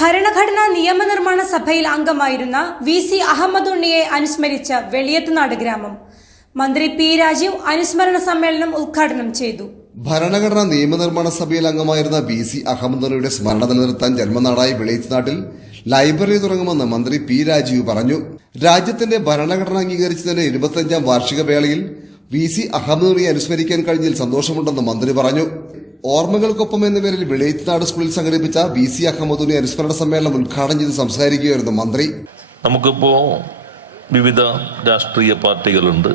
ഭരണഘടനാ നിയമനിർമ്മാണ സഭയിൽ അംഗമായിരുന്ന വി സി അഹമ്മദ് ഉണ്ണിയെ അനുസ്മരിച്ച വെളിയത്തുനാട് ഗ്രാമം. മന്ത്രി പി രാജീവ് അനുസ്മരണ സമ്മേളനം ഉദ്ഘാടനം ചെയ്തു. ഭരണഘടനാ നിയമനിർമ്മാണ സഭയിൽ അംഗമായിരുന്ന ബി സി അഹമ്മദ് അലിയുടെ സ്മരണ നിലനിർത്താൻ ജന്മനാടായ വെളിയത്തുനാട്ടിൽ ലൈബ്രറി തുടങ്ങുമെന്ന് മന്ത്രി പി രാജീവ് പറഞ്ഞു. രാജ്യത്തിന്റെ ഭരണഘടന അംഗീകരിച്ചതിന്റെ ഇരുപത്തിയഞ്ചാം വാർഷിക വേളയിൽ വി സി അഹമ്മദ് അലിയെ അനുസ്മരിക്കാൻ കഴിഞ്ഞതിൽ സന്തോഷമുണ്ടെന്ന് മന്ത്രി പറഞ്ഞു. ഓർമ്മകൾക്കൊപ്പം എന്ന പേരിൽ വിളയത്തിനാട് സ്കൂളിൽ സംഘടിപ്പിച്ച ബി സി അഹമ്മദിനെ അനുസ്മരണ സമ്മേളനം ഉദ്ഘാടനം ചെയ്ത് സംസാരിക്കുകയായിരുന്നു മന്ത്രി. നമുക്കിപ്പോൾ വിവിധ രാഷ്ട്രീയ പാർട്ടികളുണ്ട്.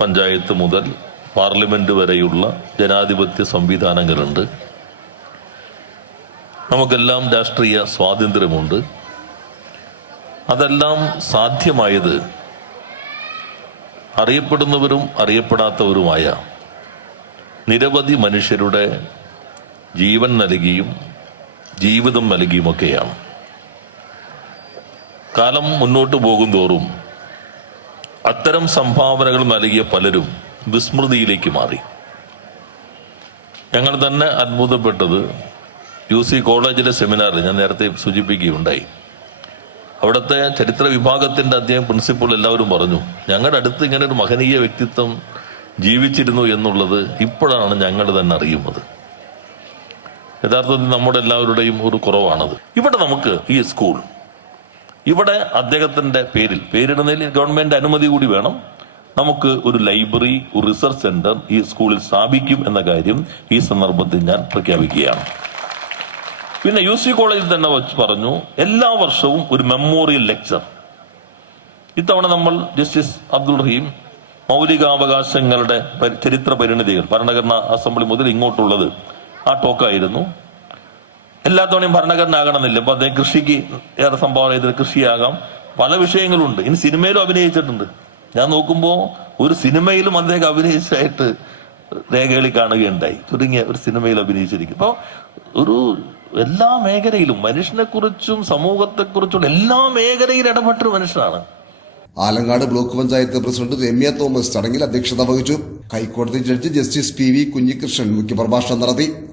പഞ്ചായത്ത് മുതൽ പാർലമെന്റ് വരെയുള്ള ജനാധിപത്യ സംവിധാനങ്ങളുണ്ട്. നമുക്കെല്ലാം രാഷ്ട്രീയ സ്വാതന്ത്ര്യമുണ്ട്. അതെല്ലാം സാധ്യമായത് അറിയപ്പെടുന്നവരും അറിയപ്പെടാത്തവരുമായ നിരവധി മനുഷ്യരുടെ ജീവൻ നൽകിയും ജീവിതം നൽകിയുമൊക്കെയാണ്. കാലം മുന്നോട്ട് പോകുന്തോറും അത്തരം സംഭാവനകൾ നൽകിയ പലരും വിസ്മൃതിയിലേക്ക് മാറി. ഞങ്ങൾ തന്നെ അത്ഭുതപ്പെട്ടത് യു സി കോളേജിലെ സെമിനാറിൽ ഞാൻ നേരത്തെ സൂചിപ്പിക്കുകയുണ്ടായി. അവിടുത്തെ ചരിത്ര വിഭാഗത്തിന്റെ അദ്ദേഹം പ്രിൻസിപ്പൾ എല്ലാവരും പറഞ്ഞു ഞങ്ങളുടെ അടുത്ത് ഇങ്ങനെ ഒരു മഹനീയ വ്യക്തിത്വം ജീവിച്ചിരുന്നു എന്നുള്ളത് ഇപ്പോഴാണ് ഞങ്ങൾ തന്നെ അറിയുന്നത്. യഥാർത്ഥത്തിൽ നമ്മുടെ എല്ലാവരുടെയും ഒരു കുറവാണത്. ഇവിടെ നമുക്ക് ഈ സ്കൂൾ ഇവിടെ അദ്ദേഹത്തിന്റെ പേരിൽ പേരിടുന്നതിൽ ഗവൺമെന്റ് അനുമതി കൂടി വേണം. നമുക്ക് ഒരു ലൈബ്രറി ഒരു റിസർച്ച് സെന്റർ ഈ സ്കൂളിൽ സ്ഥാപിക്കും എന്ന കാര്യം ഈ സന്ദർഭത്തിൽ ഞാൻ പ്രഖ്യാപിക്കുകയാണ്. പിന്നെ യു സി കോളേജിൽ തന്നെ വെച്ച് പറഞ്ഞു എല്ലാ വർഷവും ഒരു മെമ്മോറിയൽ ലെക്ചർ. ഇത്തവണ നമ്മൾ ജസ്റ്റിസ് അബ്ദുൾ റഹീം മൗലികാവകാശങ്ങളുടെ ചരിത്ര പരിണിതികൾ ഭരണഘടനാ അസംബ്ലി മുതൽ ഇങ്ങോട്ടുള്ളത് ആ ടോക്കായിരുന്നു. എല്ലാ തവണയും ഭരണഘടന ആകണമെന്നില്ല അപ്പൊ അദ്ദേഹം കൃഷിക്ക് ഏറെ സംഭാവന ചെയ്തത് കൃഷിയാകാം. പല വിഷയങ്ങളുണ്ട്. ഇനി സിനിമയിലും അഭിനയിച്ചിട്ടുണ്ട്. ഞാൻ നോക്കുമ്പോൾ ഒരു സിനിമയിലും അദ്ദേഹം അഭിനയിച്ചായിട്ട് രേഖകളിൽ കാണുകയുണ്ടായി. തുടങ്ങിയ ഒരു സിനിമയിൽ അഭിനയിച്ചിരിക്കും. അപ്പോൾ ഒരു എല്ലാ മേഖലയിലും മനുഷ്യനെ കുറിച്ചും സമൂഹത്തെക്കുറിച്ചും എല്ലാ മേഖലയിലും ഇടപെട്ടൊരു മനുഷ്യനാണ്. ആലങ്ങാട് ബ്ലോക്ക് പഞ്ചായത്ത് പ്രസിഡന്റ് രമ്യ തോമസ് ചടങ്ങിൽ അധ്യക്ഷത വഹിച്ചു. ഹൈക്കോടതി judge justice P V Kunhikrishnan മുഖ്യപ്രഭാഷണം നടത്തി.